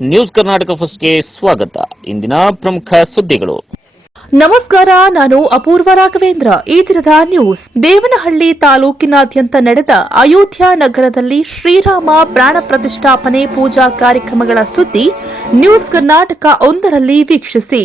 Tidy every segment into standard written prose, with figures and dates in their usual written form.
News Karnataka ಫಸ್ಟ್ಗೆ ಸ್ವಾಗತ. ಇಂದಿನ ಪ್ರಮುಖ ಸುದ್ದಿಗಳು. ನಮಸ್ಕಾರ, ನಾನು ಅಪೂರ್ವ ರಾಘವೇಂದ್ರ. ಈ ದಿನದ ನ್ಯೂಸ್. ದೇವನಹಳ್ಳಿ ತಾಲೂಕಿನಾದ್ಯಂತ ನಡೆದ ಅಯೋಧ್ಯ ನಗರದಲ್ಲಿ ಶ್ರೀರಾಮ ಪ್ರಾಣ ಪ್ರತಿಷ್ಠಾಪನೆ ಪೂಜಾ ಕಾರ್ಯಕ್ರಮಗಳ ಸುದ್ದಿ ನ್ಯೂಸ್ ಕರ್ನಾಟಕ ಒಂದರಲ್ಲಿ ವೀಕ್ಷಿಸಿ.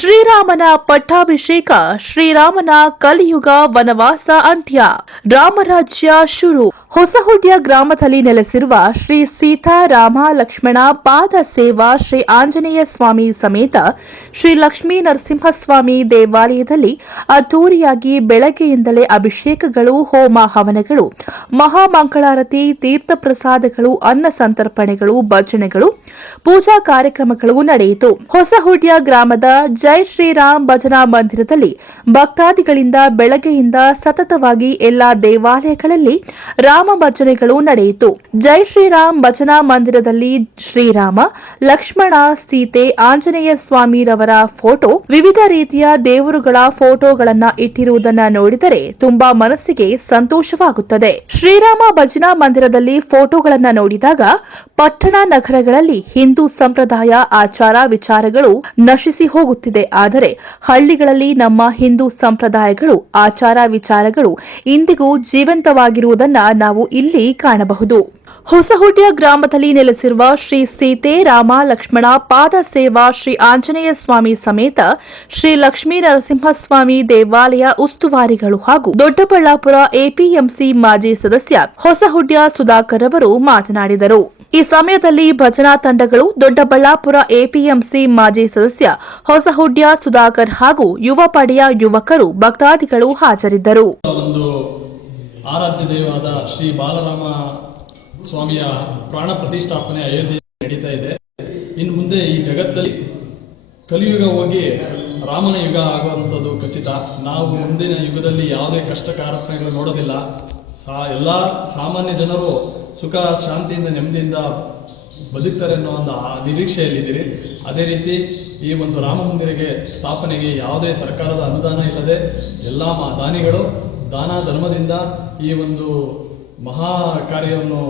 ಶ್ರೀರಾಮನ ಪಟ್ಟಾಭಿಷೇಕ, ಶ್ರೀರಾಮನ ಕಲಿಯುಗ ವನವಾಸ ಅಂತ್ಯ, ರಾಮರಾಜ್ಯ ಶುರು. ಹೊಸಹುಡ್ಯ ಗ್ರಾಮದಲ್ಲಿ ನೆಲೆಸಿರುವ ಶ್ರೀ ಸೀತಾರಾಮ ಲಕ್ಷ್ಮಣ ಪಾದ ಸೇವಾ ಶ್ರೀ ಆಂಜನೇಯ ಸ್ವಾಮಿ ಸಮೇತ ಶ್ರೀ ಲಕ್ಷ್ಮೀ ನರಸಿಂಹಸ್ವಾಮಿ ದೇವಾಲಯದಲ್ಲಿ ಅದ್ದೂರಿಯಾಗಿ ಬೆಳಗ್ಗೆಯಿಂದಲೇ ಅಭಿಷೇಕಗಳು, ಹೋಮ ಹವನಗಳು, ಮಹಾಮಂಗಳಾರತಿ, ತೀರ್ಥ ಪ್ರಸಾದಗಳು, ಅನ್ನ ಸಂತರ್ಪಣೆಗಳು, ಭಜನೆಗಳು, ಪೂಜಾ ಕಾರ್ಯಕ್ರಮಗಳು ನಡೆಯಿತು. ಹೊಸಹುಡ್ಯ ಗ್ರಾಮದ ಜೈ ಶ್ರೀರಾಮ್ ಭಜನಾ ಮಂದಿರದಲ್ಲಿ ಭಕ್ತಾದಿಗಳಿಂದ ಬೆಳಗ್ಗೆಯಿಂದ ಸತತವಾಗಿ ಎಲ್ಲಾ ದೇವಾಲಯಗಳಲ್ಲಿ ರಾಮ ಭಜನೆಗಳು ನಡೆಯಿತು. ಜೈ ಶ್ರೀರಾಮ್ ಭಜನಾ ಮಂದಿರದಲ್ಲಿ ಶ್ರೀರಾಮ, ಲಕ್ಷ್ಮಣ, ಸೀತೆ, ಆಂಜನೇಯ ಸ್ವಾಮಿರವರ ಫೋಟೋ, ವಿವಿಧ ರೀತಿಯ ದೇವರುಗಳ ಫೋಟೋಗಳನ್ನ ಇಟ್ಟಿರುವುದನ್ನ ನೋಡಿದರೆ ತುಂಬಾ ಮನಸ್ಸಿಗೆ ಸಂತೋಷವಾಗುತ್ತದೆ. ಶ್ರೀರಾಮ ಭಜನಾ ಮಂದಿರದಲ್ಲಿ ಫೋಟೋಗಳನ್ನ ನೋಡಿದಾಗ ಪಟ್ಟಣ ನಗರಗಳಲ್ಲಿ ಹಿಂದೂ ಸಂಪ್ರದಾಯ, ಆಚಾರ ವಿಚಾರಗಳು ನಶಿಸಿ ಹೋಗುತ್ತಿದೆ. ಆದರೆ ಹಳ್ಳಿಗಳಲ್ಲಿ ನಮ್ಮ ಹಿಂದೂ ಸಂಪ್ರದಾಯಗಳು, ಆಚಾರ ವಿಚಾರಗಳು ಇಂದಿಗೂ ಜೀವಂತವಾಗಿರುವುದನ್ನ ನಾವು ಇಲ್ಲಿ ಕಾಣಬಹುದು. ಹೊಸಹುಡ್ಯ ಗ್ರಾಮದಲ್ಲಿ ನೆಲೆಸಿರುವ ಶ್ರೀ ಸೀತೆ ರಾಮ ಲಕ್ಷ್ಮಣ ಪಾದ ಸೇವಾ ಶ್ರೀ ಆಂಜನೇಯ ಸ್ವಾಮಿ ಸಮೇತ ಶ್ರೀ ಲಕ್ಷ್ಮೀ ನರಸಿಂಹಸ್ವಾಮಿ ದೇವಾಲಯ ಉಸ್ತುವಾರಿಗಳು ಹಾಗೂ ದೊಡ್ಡಬಳ್ಳಾಪುರ ಎಪಿಎಂಸಿ ಮಾಜಿ ಸದಸ್ಯ ಹೊಸಹುಡ್ಯ ಸುಧಾಕರ್ ಅವರು ಮಾತನಾಡಿದರು. ಈ ಸಮಯದಲ್ಲಿ ಭಜನಾ ತಂಡಗಳು, ದೊಡ್ಡಬಳ್ಳಾಪುರ ಎಪಿಎಂಸಿ ಮಾಜಿ ಸದಸ್ಯ ಹೊಸಹುಡ್ಯ ಸುಧಾಕರ್ ಹಾಗೂ ಯುವ ಪಡೆಯ ಯುವಕರು, ಭಕ್ತಾದಿಗಳು ಹಾಜರಿದ್ದರು. ಆರಾಧ್ಯ ದೇವರಾದ ಶ್ರೀ ಬಾಲರಾಮ ಸ್ವಾಮಿಯ ಪ್ರಾಣ ಪ್ರತಿಷ್ಠಾಪನೆ ಅಯೋಧ್ಯೆ ನಡೀತಾ ಇದೆ. ಇನ್ನು ಮುಂದೆ ಈ ಜಗತ್ತಲ್ಲಿ ಕಲಿಯುಗ ಹೋಗಿ ರಾಮನ ಯುಗ ಆಗುವಂಥದ್ದು ಖಚಿತ. ನಾವು ಮುಂದಿನ ಯುಗದಲ್ಲಿ ಯಾವುದೇ ಕಷ್ಟ ಕಾರ್ಪಣ್ಯಗಳು ನೋಡೋದಿಲ್ಲ. ಎಲ್ಲ ಸಾಮಾನ್ಯ ಜನರು ಸುಖ ಶಾಂತಿಯಿಂದ ನೆಮ್ಮದಿಯಿಂದ ಬದುಕ್ತಾರೆ ಅನ್ನೋ ಒಂದು ನಿರೀಕ್ಷೆಯಲ್ಲಿದ್ದೀರಿ. ಅದೇ ರೀತಿ ಈ ಒಂದು ರಾಮ ಮಂದಿರಕ್ಕೆ ಸ್ಥಾಪನೆಗೆ ಯಾವುದೇ ಸರ್ಕಾರದ ಅನುದಾನ ಇಲ್ಲದೆ ಎಲ್ಲ ದಾನಿಗಳು ದಾನ ಧರ್ಮದಿಂದ ಈ ಒಂದು ಮಹಾ ಕಾರ್ಯವನ್ನು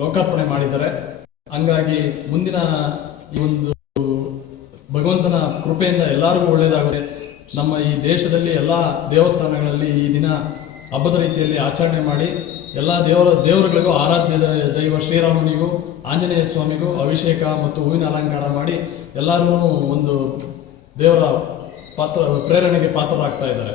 ಲೋಕಾರ್ಪಣೆ ಮಾಡಿದ್ದಾರೆ. ಹಂಗಾಗಿ ಮುಂದಿನ ಈ ಒಂದು ಭಗವಂತನ ಕೃಪೆಯಿಂದ ಎಲ್ಲರಿಗೂ ಒಳ್ಳೆಯದಾಗುತ್ತೆ. ನಮ್ಮ ಈ ದೇಶದಲ್ಲಿ ಎಲ್ಲ ದೇವಸ್ಥಾನಗಳಲ್ಲಿ ಈ ದಿನ ಹಬ್ಬದ ರೀತಿಯಲ್ಲಿ ಆಚರಣೆ ಮಾಡಿ ಎಲ್ಲ ದೇವರುಗಳಿಗೂ ಆರಾಧ್ಯ ದೈವ ಶ್ರೀರಾಮನಿಗೂ ಆಂಜನೇಯ ಸ್ವಾಮಿಗೂ ಅಭಿಷೇಕ ಮತ್ತು ಹೂವಿನ ಅಲಂಕಾರ ಮಾಡಿ ಎಲ್ಲರೂ ಒಂದು ದೇವರ ಪ್ರೇರಣೆಗೆ ಪಾತ್ರರಾಗ್ತಾ ಇದ್ದಾರೆ.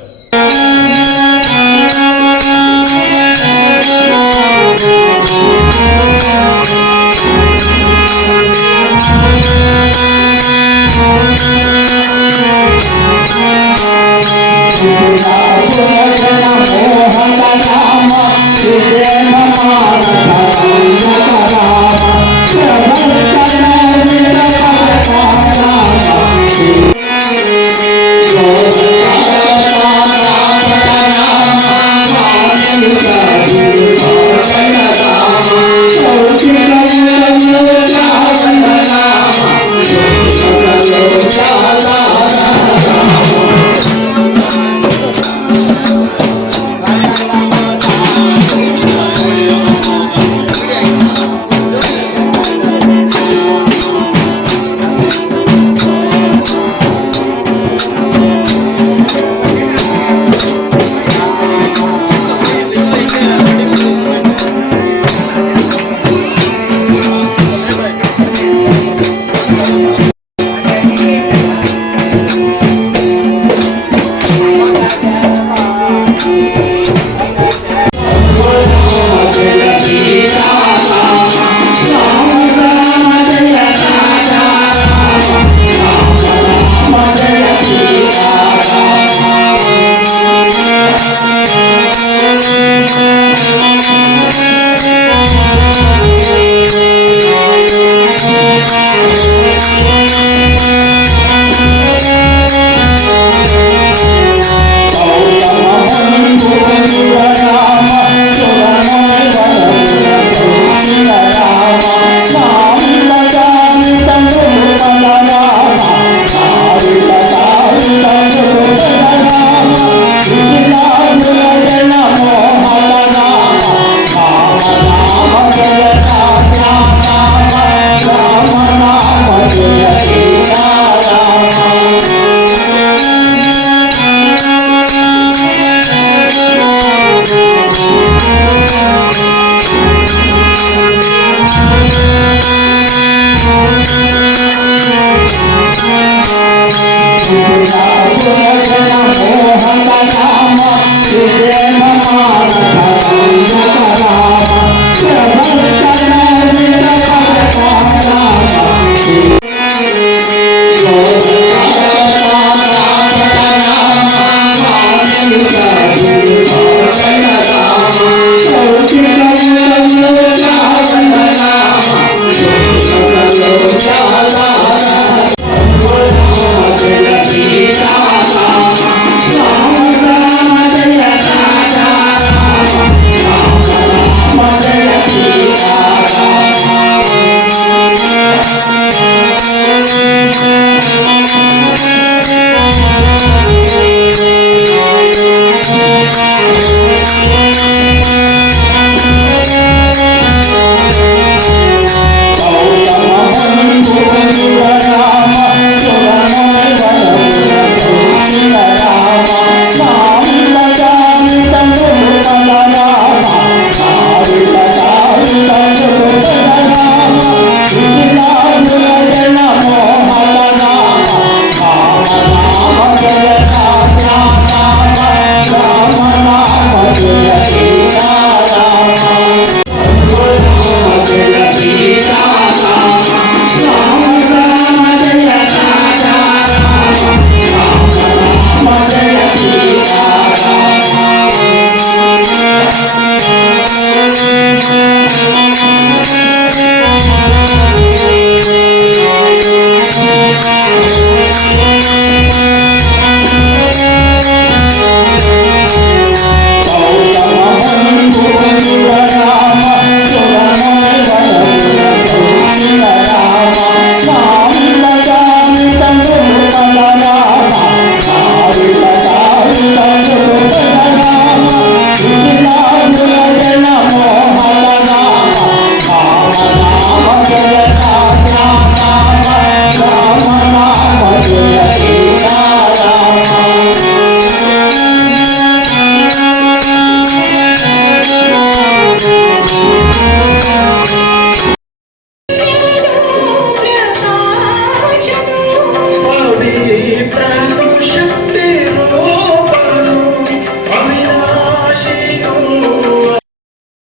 ಮಿತ್ರನ